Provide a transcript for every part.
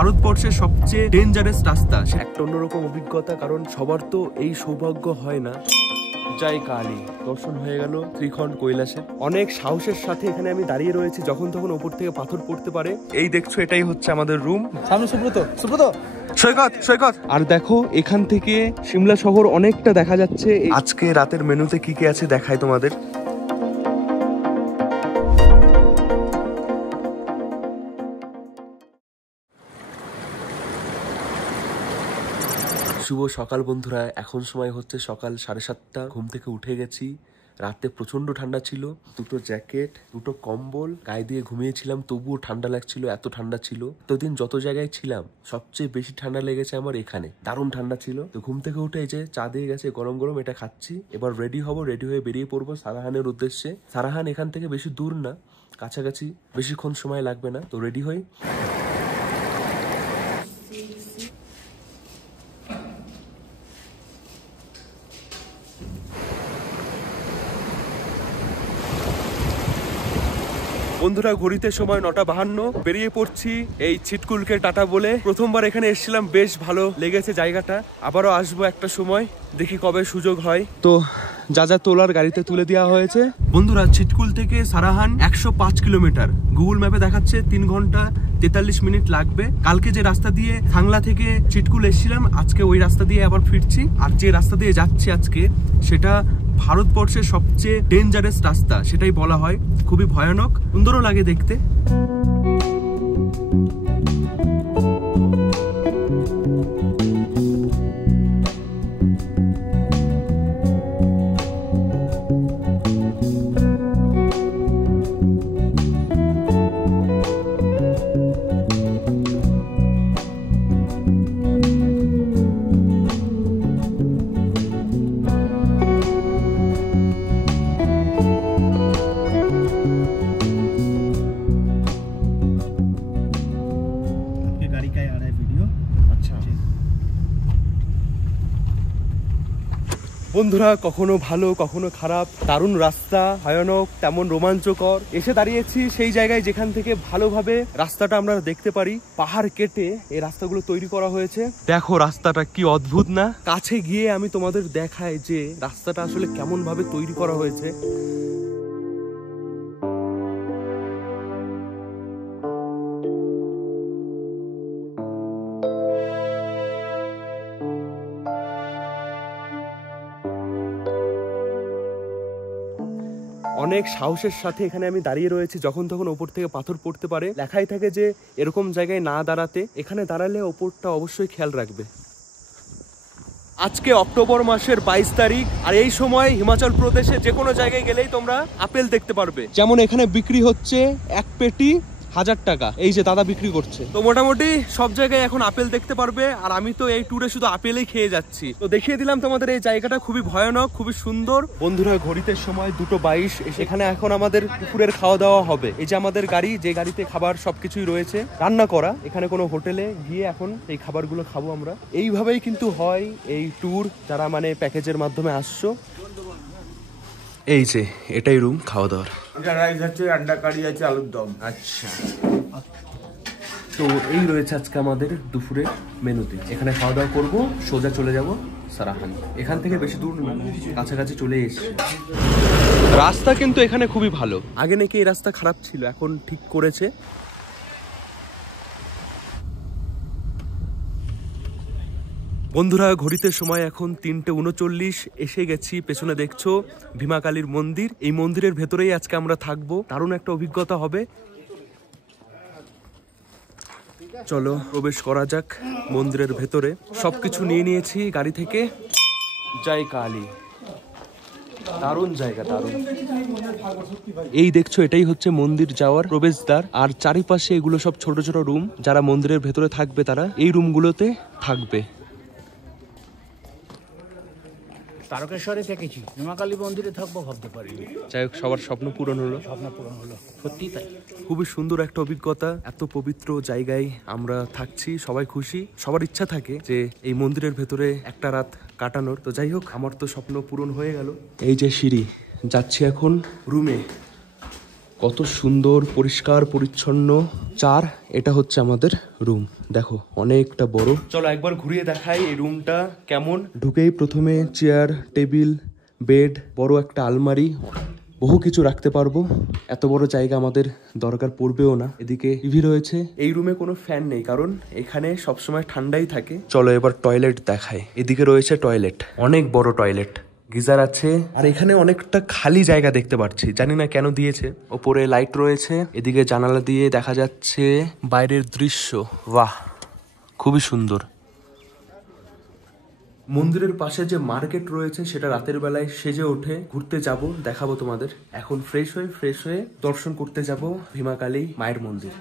ভারতবর্ষের সবচেয়ে ডেঞ্জারাস রাস্তা। একটা অন্যরকম অভিজ্ঞতা, কারণ সবার তো এই সৌভাগ্য হয় না। জয় কালী, দর্শন হয়ে গেল ত্রিখণ্ড কৈলাসে। অনেক সাহসের সাথে এখানে আমি দাঁড়িয়ে রয়েছি, যখন তখন ওপর থেকে পাথর পড়তে পারে। এই দেখছো, এটাই হচ্ছে আমাদের রুম। সামনে সুব্রত সৈকত। আর দেখো, এখান থেকে সিমলা শহর অনেকটা দেখা যাচ্ছে। আজকে রাতের মেনুতে কি কি আছে দেখাই তোমাদের। শুভ সকাল বন্ধুরা, এখন সময় হচ্ছে সকাল 7:30। ঘুম থেকে উঠে গেছি। রাতে প্রচন্ড ঠান্ডা ছিল, দুটো জ্যাকেট, দুটো কম্বল গায়ে দিয়ে ঘুমিয়েছিলাম, তবুও ঠান্ডা লাগছিল, এত ঠান্ডা ছিল। এতদিন যত জায়গায় ছিলাম সবচেয়ে বেশি ঠান্ডা লেগেছে আমার এখানে, দারুণ ঠান্ডা ছিল। তো ঘুম থেকে উঠে এই যে চা দিয়ে গেছে গরম গরম, এটা খাচ্ছি। এবার রেডি হব, রেডি হয়ে বেরিয়ে পড়বো সারাহানের উদ্দেশ্যে। সারাহান এখান থেকে বেশি দূর না, কাছাকাছি, বেশিক্ষণ সময় লাগবে না। তো রেডি হই। বন্ধুরা, ঘড়িতে সময় 9:52, বেরিয়ে পড়ছি এই ছিটকুলকে টাটা বলে। প্রথমবার এখানে এসেছিলাম, বেশ ভালো লেগেছে জায়গাটা। আবারও আসবো একটা সময়, দেখি কবে সুযোগ হয়। তো যা যা তোলার গাড়িতে তুলে দেওয়া হয়েছে। বন্ধুরা, ছিটকুল থেকে সারাহান 105 কিলোমিটার, গুগল ম্যাপে দেখাচ্ছে 3 ঘন্টা 43 মিনিট লাগবে। কালকে যে রাস্তা দিয়ে থাংলা থেকে ছিটকুল এসেছিলাম, আজকে ওই রাস্তা দিয়ে আবার ফিরছি। আর যে রাস্তা দিয়ে যাচ্ছি আজকে, সেটা ভারতবর্ষের সবচেয়ে ডেঞ্জারাস রাস্তা, সেটাই বলা হয়। খুবই ভয়ানক, সুন্দরও লাগে দেখতে। বন্ধুরা, কখনো ভালো কখনো খারাপ, দারুণ রাস্তা, ভয়ানক তেমন রোমাঞ্চকর। এসে দাঁড়িয়েছি সেই জায়গায় যেখান থেকে ভালোভাবে রাস্তাটা আমরা দেখতে পারি। পাহাড় কেটে এই রাস্তাগুলো তৈরি করা হয়েছে। দেখো রাস্তাটা কি অদ্ভুত না? কাছে গিয়ে আমি তোমাদের দেখাই যে রাস্তাটা আসলে কেমন ভাবে তৈরি করা হয়েছে। অনেক সাহসের সাথে এখানে আমি দাঁড়িয়ে রয়েছি, যখন তখন ওপর থেকে পাথর পড়তে পারে। লেখাই থাকে যে এরকম জায়গায় না দাঁড়াতে, এখানে দাঁড়ালে ওপরটা অবশ্যই খেয়াল রাখবে। আজকে অক্টোবর মাসের 22 তারিখ, আর এই সময় হিমাচল প্রদেশে যে কোনো জায়গায় গেলেই তোমরা আপেল দেখতে পারবে। যেমন এখানে বিক্রি হচ্ছে 1 পেটি 1000 টাকা, এই যে দাদা বিক্রি করছে। তো মোটামুটি সব জায়গায় এখন আপেল দেখতে পারবে। আর আমি তো এই ট্যুরে শুধু আপেলই খেয়ে যাচ্ছি। তো দেখিয়ে দিলাম তোমাদের এই জায়গাটা, খুবই ভয়ানক, খুবই সুন্দর। বন্ধুরা, ঘড়িতে সময় 2:22। এখানে এখন আমাদের দুপুরের খাওয়া দাওয়া হবে। এই যে আমাদের গাড়ি, যে গাড়িতে খাবার সবকিছুই রয়েছে, রান্না করা। এখানে কোনো হোটেলে গিয়ে এখন এই খাবারগুলো খাবো আমরা। এইভাবেই কিন্তু হয় এই ট্যুর, যারা মানে প্যাকেজের মাধ্যমে আসছো। এই যে এটাই রুম খাওয়া দাওয়ার। রাইস আছে, আন্ডা কারি আছে, আলুর দম। আচ্ছা, তো এই রয়েছে আজকে আমাদের দুপুরে মেনুতে। এখানে খাওয়া দাওয়া করবো, সোজা চলে যাব সারাহান। এখান থেকে বেশি দূর না, কাছাকাছি চলে এসেছি। রাস্তা কিন্তু এখানে খুবই ভালো। আগে নাকি এই রাস্তা খারাপ ছিল, এখন ঠিক করেছে। বন্ধুরা, ঘড়িতে সময় এখন 3:39। এসে গেছি। পেছনে দেখছো ভীমা কালীর মন্দির। এই মন্দিরের ভেতরেই আজকে আমরা থাকবো, দারুণ একটা অভিজ্ঞতা হবে। চলো প্রবেশ করা যাক মন্দিরের ভেতরে। সবকিছু নিয়ে নিয়েছি গাড়ি থেকে। জয় কালী, দারুণ জায়গা, দারুণ। এই দেখছো, এটাই হচ্ছে মন্দির যাওয়ার প্রবেশদ্বার। আর চারিপাশে এগুলো সব ছোট ছোট রুম। যারা মন্দিরের ভেতরে থাকবে তারা এই রুমগুলোতে থাকবে। তারকেশ্বরে থেকেছি, ভীমা কালী মন্দিরে থাকবো ভাবতে পারিনি। যাই হোক, সবার স্বপ্ন পূরণ হলো। স্বপ্ন পূরণ হলো, সত্যি তাই। খুবই সুন্দর একটা অভিজ্ঞতা। এত পবিত্র জায়গায় আমরা থাকছি, সবাই খুশি। সবার ইচ্ছা থাকে যে এই মন্দিরের ভেতরে একটা রাত কাটানোর। তো যাই হোক, আমার তো স্বপ্ন পূরণ হয়ে গেল। এই যে সিঁড়ি, যাচ্ছি এখন রুমে। কত সুন্দর পরিষ্কার পরিচ্ছন্ন। এটা হচ্ছে আমাদের রুম, দেখো অনেকটা বড়। চলো একবার ঘুরিয়ে দেখাই এই রুমটা কেমন। ঢুকেই প্রথমে চেয়ার, টেবিল, বেড, বড় একটা আলমারি, বহু কিছু রাখতে পারবো। এত বড় জায়গা আমাদের দরকার পড়বেও না। এদিকে টিভি রয়েছে। এই রুমে কোনো ফ্যান নেই কারণ এখানে সবসময় ঠান্ডাই থাকে। চলো এবার টয়লেট দেখাই। এদিকে রয়েছে টয়লেট, অনেক বড় টয়লেট, গিজার আছে, আর এখানে অনেকটা খালি জায়গা দেখতে পাচ্ছি, জানি না কেন দিয়েছে। ওপরে লাইট রয়েছে, এদিকে জানালা দিয়ে দেখা যাচ্ছে বাইরের দৃশ্য। বাহ, খুবই সুন্দর। মন্দিরের পাশে যে মার্কেট রয়েছে সেটা রাতের বেলায় সেজে ওঠে। ঘুরতে যাব, দেখাবো তোমাদের। এখন ফ্রেশ হয়ে দর্শন করতে যাব ভীমাকালী মায়ের মন্দির।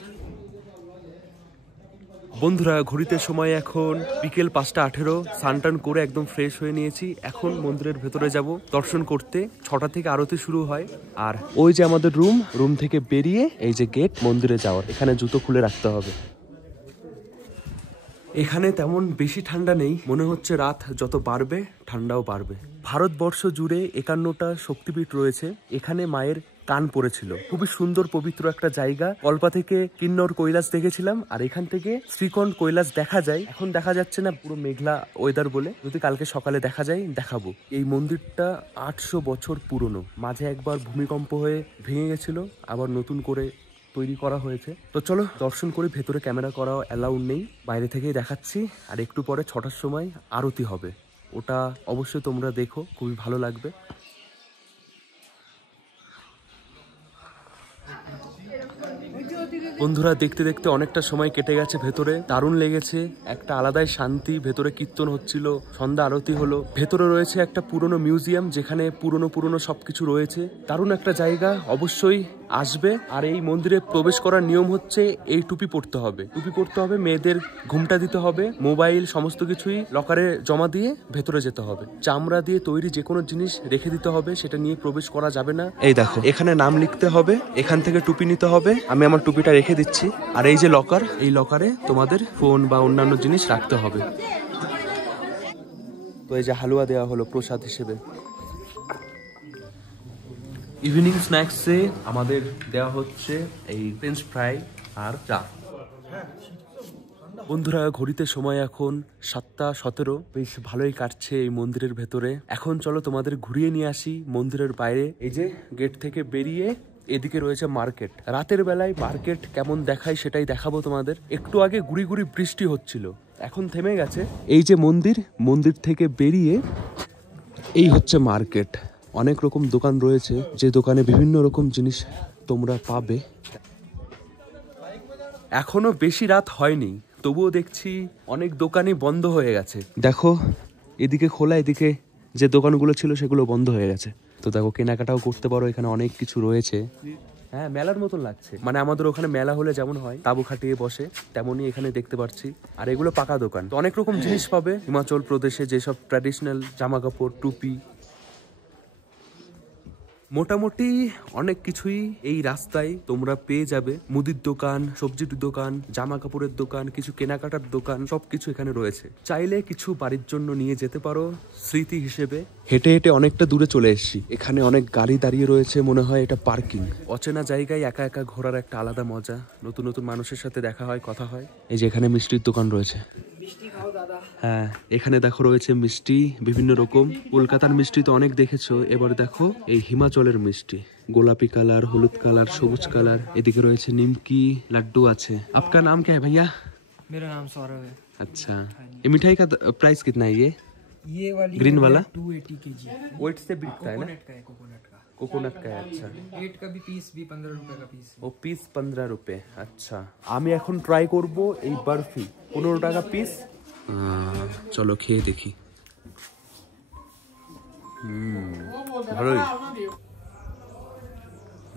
বন্ধুরা ঘড়িতে সময় এখন বিকেল 5:18। স্নান করে একদম ফ্রেশ হয়ে নিয়েছি। এখন মন্দিরের ভেতরে যাব দর্শন করতে। 6টা থেকে আরতি শুরু হয়। আর ওই যে আমাদের রুম থেকে বেরিয়ে এই যে গেট মন্দিরে যাওয়ার, এখানে জুতো খুলে রাখতে হবে। এখানে তেমন বেশি ঠান্ডা নেই, মনে হচ্ছে রাত যত বাড়বে ঠান্ডাও বাড়বে। ভারতবর্ষ জুড়ে 51টা শক্তিপীঠ রয়েছে। এখানে মায়ের কান পড়েছিল। খুবই সুন্দর পবিত্র একটা জায়গা। কল্পা থেকে কিন্নর কৈলাস দেখেছিলাম, আর এখান থেকে শ্রীকণ্ঠ কৈলাস দেখা যায়। এখন দেখা যাচ্ছে না, পুরো মেঘলা ওয়েদার বলে। যদি কালকে সকালে দেখা যায় দেখাবো। এই মন্দিরটা 800 বছর পুরনো। মাঝে একবার ভূমিকম্প হয়ে ভেঙে গেছিল, আবার নতুন করে তৈরি করা হয়েছে। তো চলো দর্শন করে। ভেতরে ক্যামেরা করা অ্যালাউড নেই, বাইরে থেকেই দেখাচ্ছি। আর একটু পরে 6টার সময় আরতি হবে, ওটা অবশ্যই তোমরা দেখো, খুবই ভালো লাগবে। বন্ধুরা দেখতে দেখতে অনেকটা সময় কেটে গেছে ভেতরে, দারুণ লেগেছে। একটা আলাদাই শান্তি। ভেতরে কীর্তন হচ্ছিল, সন্ধ্যা আরতি হলো। ভেতরে রয়েছে একটা পুরনো মিউজিয়াম, যেখানে পুরনো সবকিছু রয়েছে। দারুণ একটা জায়গা, অবশ্যই আসবে। আর এই মন্দিরে প্রবেশ করার নিয়ম হচ্ছে এই টুপি পরতে হবে, মেয়েদের ঘুমটা দিতে হবে, মোবাইল সমস্ত কিছুই লকারে জমা দিয়ে ভেতরে যেতে হবে। চামড়া দিয়ে তৈরি যে কোনো জিনিস রেখে দিতে হবে, সেটা নিয়ে প্রবেশ করা যাবে না। এই দেখো এখানে নাম লিখতে হবে, এখান থেকে টুপি নিতে হবে। আমি আমার টুপিটা রেখে দিচ্ছি। আর এই যে লকার, এই লকারে তোমাদের ফোন বা অন্যান্য জিনিস রাখতে হবে। তো এই যে হালুয়া দেওয়া হলো প্রসাদ হিসেবে। ইভিনিং স্ন্যাক্সে আমাদের দেওয়া হচ্ছে এই ফ্রেঞ্চ ফ্রাই আর চা। বন্ধুরা ঘড়িতে সময় এখন 7:17। বেশ ভালোই কাটছে এই মন্দিরের ভেতরে। এখন চলো তোমাদের ঘুরিয়ে নিয়ে আসি মন্দিরের বাইরে। এই যে গেট থেকে বেরিয়ে এদিকে রয়েছে মার্কেট। রাতের বেলায় মার্কেট কেমন দেখায় সেটাই দেখাবো তোমাদের। একটু আগে গুড়ি গুড়ি বৃষ্টি হচ্ছিল, এখন থেমে গেছে। এই যে মন্দির থেকে বেরিয়ে এই হচ্ছে মার্কেট। অনেক রকম দোকান রয়েছে, যে দোকানে বিভিন্ন রকম জিনিস তোমরা পাবে। এখনো বেশি রাত হয়নি, তবুও দেখছি অনেক দোকানই বন্ধ হয়ে গেছে। দেখো এদিকে খোলা, এদিকে যে দোকানগুলো ছিল সেগুলো বন্ধ হয়ে গেছে। তো দেখো কেনাকাটাও করতে পারো, এখানে অনেক কিছু রয়েছে। হ্যাঁ মেলার মতন লাগছে, মানে আমাদের ওখানে মেলা হলে যেমন হয় তাবু খাটিয়ে বসে, তেমনই এখানে দেখতে পাচ্ছি। আর এগুলো পাকা দোকান, তো অনেক রকম জিনিস পাবে। হিমাচল প্রদেশে যেসব ট্র্যাডিশনাল জামা কাপড়, টুপি, মোটামুটি অনেক কিছুই এই রাস্তায় তোমরা পেয়ে যাবে। মুদির দোকান, সবজির দোকান, জামা কাপড়ের দোকান, কিছু কেনাকাটার দোকান, সবকিছু এখানে রয়েছে। চাইলে কিছু বাড়ির জন্য নিয়ে যেতে পারো স্মৃতি হিসেবে। হেঁটে হেঁটে অনেকটা দূরে চলে এসেছি। এখানে অনেক গাড়ি দাঁড়িয়ে রয়েছে, মনে হয় এটা পার্কিং। অচেনা জায়গায় একা একা ঘোরার একটা আলাদা মজা। নতুন নতুন মানুষের সাথে দেখা হয়, কথা হয়। এই যে এখানে মিষ্টির দোকান রয়েছে। হ্যাঁ এখানে দেখো রয়েছে মিষ্টি বিভিন্ন রকম। কলকাতার মিষ্টি তো অনেক দেখেছো, এবার দেখো এই হিমাচলের মিষ্টি। গোলাপি কালার, হলুদ কালার, সবুজ কালার। এদিকে রয়েছে নিমকি, লাড্ডু আছে। आपका नाम क्या है भैया? मेरा नाम सौरभ है। अच्छा, ये मिठाई का प्राइस कितना है? ये वाली ग्रीन वाला 280 kg वेट से बिकता है ना? कोकोनट का है, कोकोनट का है। अच्छा, 8 का भी पीस भी 15 रुपए का पीस है। ও পিস 15 রুপে। আচ্ছা আমি এখন ট্রাই করব এই বরফি, 15 টাকা পিস। চলো খেয়ে দেখি। ভালোই।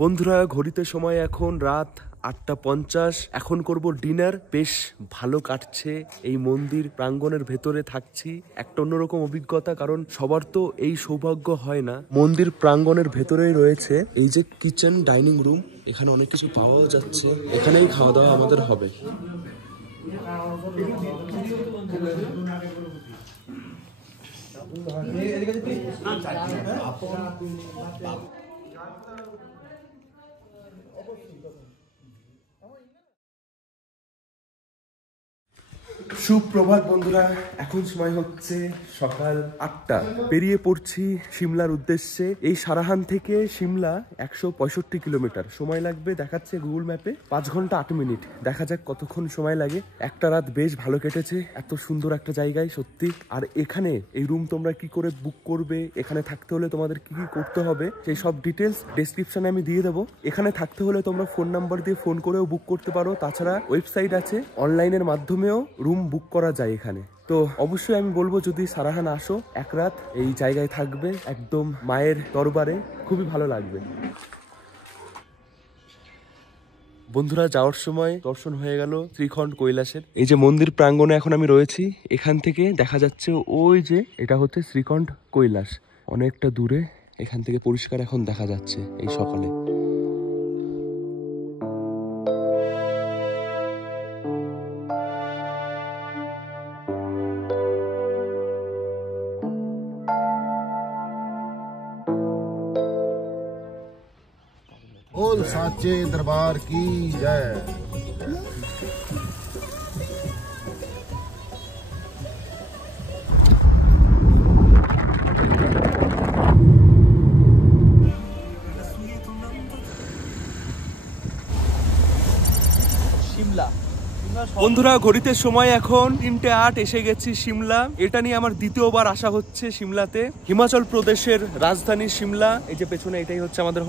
বন্ধুরা ঘড়িতে সময় এখন রাত 8:50। এখন করব ডিনার। বেশ ভালো কাটছে এই মন্দির প্রাঙ্গণের ভেতরে থাকছি। একটা অন্যরকম অভিজ্ঞতা, কারণ সবার তো এই সৌভাগ্য হয় না। মন্দির প্রাঙ্গণের ভেতরেই রয়েছে এই যে কিচেন, ডাইনিং রুম। এখানে অনেক কিছু পাওয়াও যাচ্ছে, এখানেই খাওয়া দাওয়া আমাদের হবে। সুপ্রভাত বন্ধুরা, এখন সময় হচ্ছে সকাল 8টা। বেরিয়ে পড়ছি সিমলার উদ্দেশ্যে। এই সারাহান থেকে সিমলা 165 কিলোমিটার। সময় লাগবে দেখাচ্ছে গুগল ম্যাপে 5 ঘন্টা 8 মিনিট। দেখা যাক কতক্ষণ সময় লাগে। একটা রাত বেশ ভালো কেটেছে, এত সুন্দর একটা জায়গায় সত্যি। আর এখানে এই রুম তোমরা কি করে বুক করবে, এখানে থাকতে হলে তোমাদের কি কি করতে হবে সেই সব ডিটেলস ডেসক্রিপশনে আমি দিয়ে দেবো। এখানে থাকতে হলে তোমরা ফোন নাম্বার দিয়ে ফোন করেও বুক করতে পারো। তাছাড়া ওয়েবসাইট আছে, অনলাইনের মাধ্যমেও রুম বুক করা যায় এখানে। তো অবশ্যই আমি বলবো যদি সারাহান আসো, এক রাত এই জায়গায় থাকবে, একদম মায়ের দরবারে, খুবই ভালো লাগবে। বন্ধুরা, যাওয়ার সময় দর্শন হয়ে গেল শ্রীখণ্ড কৈলাসের। এই যে মন্দির প্রাঙ্গণে এখন আমি রয়েছি, এখান থেকে দেখা যাচ্ছে ওই যে এটা হচ্ছে শ্রীখণ্ড কৈলাস, অনেকটা দূরে। এখান থেকে পরিষ্কার এখন দেখা যাচ্ছে এই সকালে। बोल साचे दरबार की जय। বন্ধুরা, ঘড়িতে সময় এখন 3:08, এসে গেছি সিমলা। এটা নিয়ে আমার দ্বিতীয়বার আসা হচ্ছে সিমলাতে। হিমাচল প্রদেশের রাজধানী সিমলা। এই যে পেছনে এটাই হচ্ছে আমাদের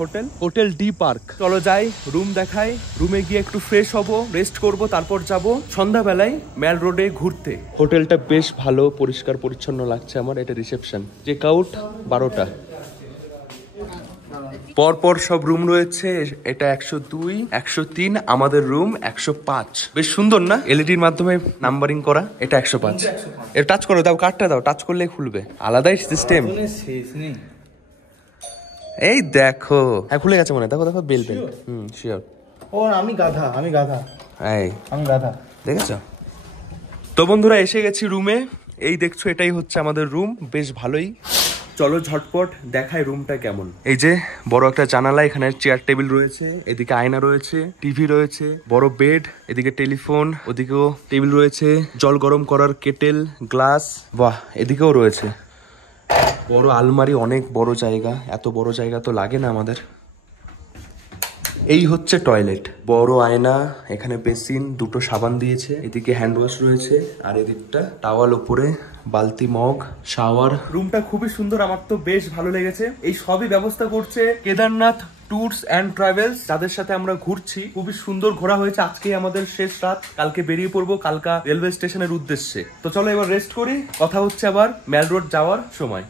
হোটেল ডি পার্ক। চলো যাই, রুম দেখাই। রুমে গিয়ে একটু ফ্রেশ হব, রেস্ট করব, তারপর যাব সন্ধ্যাবেলায় ম্যাল রোডে ঘুরতে। হোটেলটা বেশ ভালো, পরিষ্কার পরিচ্ছন্ন লাগছে আমার। এটা রিসেপশন। Check out 12টা। পরপর সব রুম রয়েছে। এটা 102, 103, আমাদের রুম 105। বেশ সুন্দর না? এলইডির মাধ্যমে নাম্বারিং করা। এটা 105। এটা টাচ করে দাও, কার্ডটা দাও, টাচ করলেই খুলবে। আলাদাই সিস্টেম। এই দেখো, হ্যাঁ খুলে গেছে মনে হয়। দেখো দেখো, বেল শিওর। ও আমি গাধা। এই আমি গাধা, দেখেছো? তো বন্ধুরা, এসে গেছি রুমে। এই দেখছো, এটাই হচ্ছে আমাদের রুম। বেশ ভালোই। চলো ঝটপট দেখাই রুমটা কেমন। এই যে বড় একটা জানালা, এখানে চেয়ার টেবিল রয়েছে, এদিকে আয়না রয়েছে, টিভি রয়েছে, বড় বেড, এদিকে টেলিফোন, ওদিকেও টেবিল রয়েছে, জল গরম করার কেটেল, গ্লাস, বাহ, এদিকেও রয়েছে বড় আলমারি। অনেক বড় জায়গা, এত বড় জায়গা তো লাগে না আমাদের। এই হচ্ছে টয়লেট, বড় আয়না, এখানে বেসিন, দুটো সাবান দিয়েছে, এদিকে হ্যান্ড ওয়াশ রয়েছে, আর এদিকটা টাওয়াল, উপরে বালতি, মগ, শাওয়ার। রুমটা খুবই সুন্দর, আমার তো বেশ ভালো লেগেছে। এই সবই ব্যবস্থা করছে কেদারনাথ ট্যুরস অ্যান্ড ট্রাভেলস, যাদের সাথে আমরা ঘুরছি। খুবই সুন্দর ঘোরা হয়েছে। আজকে আমাদের শেষ রাত, কালকে বেরিয়ে পড়বো কালকা রেলওয়ে স্টেশনের উদ্দেশ্যে। তো চলো এবার রেস্ট করি, কথা হচ্ছে আবার ম্যাল রোড যাওয়ার সময়।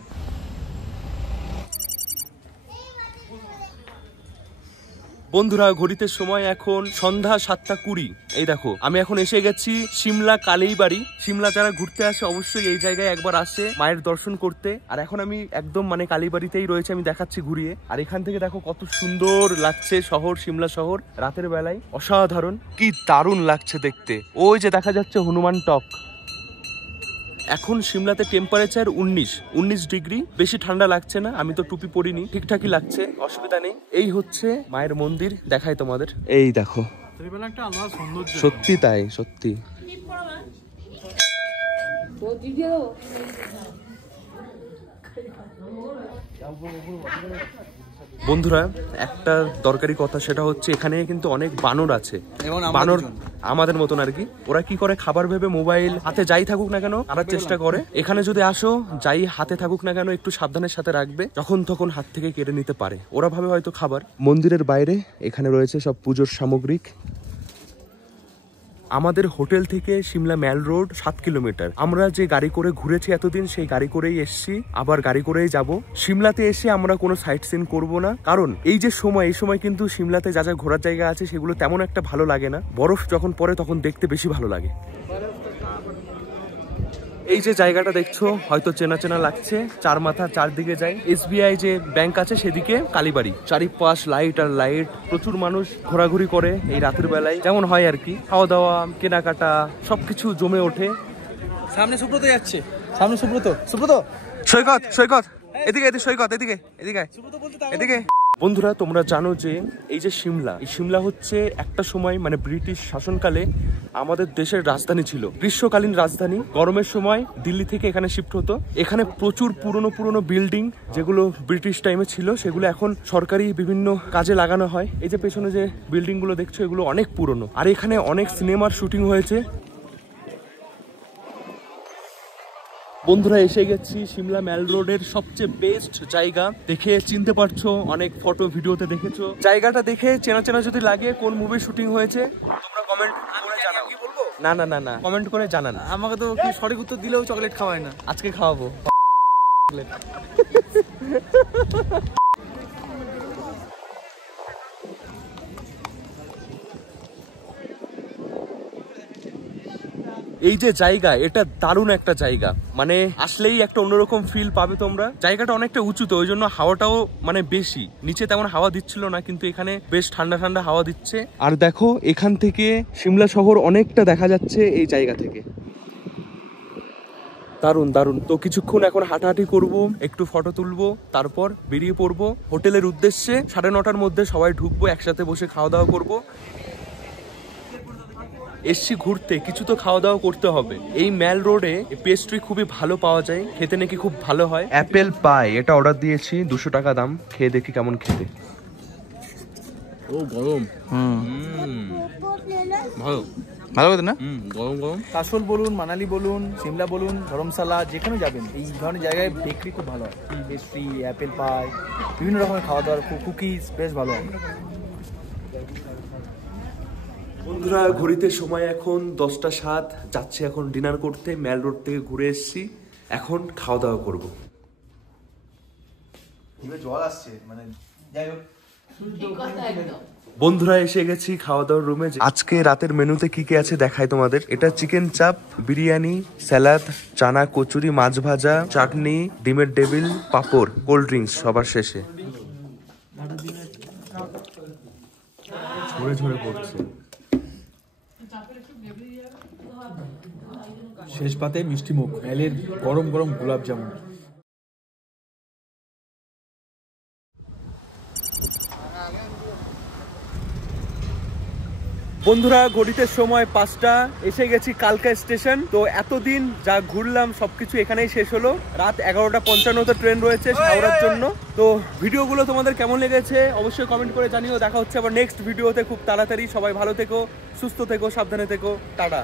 বন্ধুরা, ঘড়িতে সময় এখন সন্ধ্যা 7:20। এই দেখো, আমি এখন এসে গেছি সিমলা কালীবাড়ি। সিমলা যারা ঘুরতে আসে অবশ্যই এই জায়গায় একবার আসে মায়ের দর্শন করতে। আর এখন আমি একদম মানে কালীবাড়িতেই রয়েছে, আমি দেখাচ্ছি ঘুরিয়ে। আর এখান থেকে দেখো কত সুন্দর লাগছে শহর, সিমলা শহর রাতের বেলায়। অসাধারণ, কি দারুণ লাগছে দেখতে। ওই যে দেখা যাচ্ছে হনুমান টক। এখন সিমলাতে টেম্পারেচার 19 ডিগ্রি। বেশি ঠান্ডা লাগছে না, আমি তো টুপি পরিনি, ঠিকঠাকই লাগছে, অসুবিধা নেই। এই হচ্ছে মায়ের মন্দির, দেখাই তোমাদের। এই দেখো, সত্যি তাই, সত্যি। বন্ধুরা, একটা দরকারি কথা, সেটা হচ্ছে এখানে কিন্তু অনেক বানর আছে। বানর আমাদের মতন আর কি। ওরা কি করে, খাবার ভেবে মোবাইল হাতে যাই থাকুক না কেন আনার চেষ্টা করে। এখানে যদি আসো, যাই হাতে থাকুক না কেন একটু সাবধানের সাথে রাখবে, যখন তখন হাত থেকে কেড়ে নিতে পারে। ওরা ভাবে হয়তো খাবার। মন্দিরের বাইরে এখানে রয়েছে সব পুজোর সামগ্রিক। আমাদের হোটেল থেকে সিমলা ম্যাল রোড 7 কিলোমিটার। আমরা যে গাড়ি করে ঘুরেছি এতদিন, সেই গাড়ি করেই এসছি, আবার গাড়ি করেই যাব। সিমলাতে এসে আমরা কোনো সাইট সিন করবো না, কারণ এই যে সময়, এই সময় কিন্তু সিমলাতে যা যা ঘোরার জায়গা আছে সেগুলো তেমন একটা ভালো লাগে না। বরফ যখন পড়ে তখন দেখতে বেশি ভালো লাগে। এই যে জায়গাটা দেখছো, হয়তো চেনা চেনা লাগছে। চারমাথা, চারদিকে যায় SBI যে ব্যাংক আছে, সেদিকে কালীবাড়ি। চারিপাশ লাইট আর লাইট। প্রচুর মানুষ ঘোরাঘুরি করে এই রাতের বেলায়, যেমন হয় আর কি। খাওয়া দাওয়া, কেনাকাটা সবকিছু জমে ওঠে। সামনে সুব্রত যাচ্ছে, সৈকত, এদিকে সৈকত, এদিকে এদিকে, বন্ধুরা তোমরা জানো যে এই যে সিমলা, এই সিমলা হচ্ছে একটা সময় মানে ব্রিটিশ শাসনকালে আমাদের দেশের রাজধানী ছিল, গ্রীষ্মকালীন রাজধানী। গরমের সময় দিল্লি থেকে এখানে শিফট হতো। এখানে প্রচুর পুরনো বিল্ডিং যেগুলো ব্রিটিশ টাইমে ছিল সেগুলো এখন সরকারি বিভিন্ন কাজে লাগানো হয়। এই যে পেছনে যে বিল্ডিং গুলো দেখছো এগুলো অনেক পুরনো, আর এখানে অনেক সিনেমার শুটিং হয়েছে। বন্ধুরা এসে গেছি সিমলা ম্যাল রোডের সবচেয়ে বেস্ট জায়গা। দেখে চিনতে পারছো, অনেক ফটো ভিডিওতে দেখেছো। জায়গাটা দেখে চেনা চেনা যদি লাগে কোন মুভি শুটিং হয়েছে তোমরা কমেন্ট করে জানাও। কি বলবো? না না না না, কমেন্ট করে জানান। আমাকে তো সঠিক উত্তর দিলেও চকলেট খাওয়ায় না। আজকে খাওয়াবো। এই যে জায়গা, এটা দারুণ একটা জায়গা, মানে আসলেই একটা অন্যরকম ফিল পাবে তোমরা। জায়গাটা অনেকটা উঁচুতে, ওই জন্য হাওয়াটাও মানে বেশি। নিচে তেমন হাওয়া দিচ্ছিল না, কিন্তু এখানে বেশ ঠান্ডা ঠান্ডা হাওয়া দিচ্ছে। আর দেখো এখান থেকে সিমলা শহর অনেকটা দেখা যাচ্ছে এই জায়গা থেকে। দারুণ দারুণ। তো কিছুক্ষণ এখন হাঁটাহাঁটি করব, একটু ফটো তুলবো, তারপর বেরিয়ে পড়বো হোটেলের উদ্দেশ্যে। 9:30টার মধ্যে সবাই ঢুকবো, একসাথে বসে খাওয়া দাওয়া করবো। এসছি ঘুরতে, কিছু তো খাওয়া দাওয়া করতে হবে। এই ম্যাল রোডে পেস্ট্রি খুবই ভালো পাওয়া যায়, খেতে নাকি খুব ভালো হয়। অ্যাপেল পাই এটা অর্ডার দিয়েছি, 200 টাকা দাম। খেয়ে দেখি কেমন খেতে। ও গরম। ভালো ভালো কথা না? গরম গরম। কাসল বলুন, মানালি বলুন, সিমলা বলুন, ধর্মশালা, যেখানে যাবেন এই ধরনের জায়গায় বেকারি খুব ভালো হয়। পেস্ট্রি, অ্যাপেল পাই, বিভিন্ন রকমের খাওয়া দাওয়ার, কুকিজ বেশ ভালো হয়। বন্ধুরা ঘড়িতে সময় এখন 10টা 7, যাচ্ছি এখন ডিনার করতে। ম্যাল রোড থেকে ঘুরে এসেছি, এখন খাওয়া দাওয়া করবো। জল আসছে মানে যাই হোক। বন্ধুরা এসে গেছি খাওয়া দাওয়ার রুমে। আজকে রাতের মেনুতে কি কি আছে দেখাই তোমাদের। এটা চিকেন চাপ, বিরিয়ানি, স্যালাদ, চানা, কচুরি, মাছ ভাজা, চাটনি, ডিমের ডেভিল, পাপড়, কোল্ড ড্রিঙ্কস সবার শেষে। ঝরে ঝরে পড়ছে। শেষ পাতে মিষ্টি মুখ, ম্যালের গরম গরম গোলাপ জামুন। বন্ধুরা ঘড়িতে সময় 5টা, এসে গেছি কালকা স্টেশন। তো এতদিন যা ঘুরলাম সবকিছু এখানেই শেষ হলো। রাত 11:55 ট্রেন রয়েছে হাওড়ার জন্য। তো ভিডিওগুলো তোমাদের কেমন লেগেছে অবশ্যই কমেন্ট করে জানিও। দেখা হচ্ছে আবার নেক্সট ভিডিওতে খুব তাড়াতাড়ি। সবাই ভালো থেকো, সুস্থ থেকো, সাবধানে থেকো, টাটা।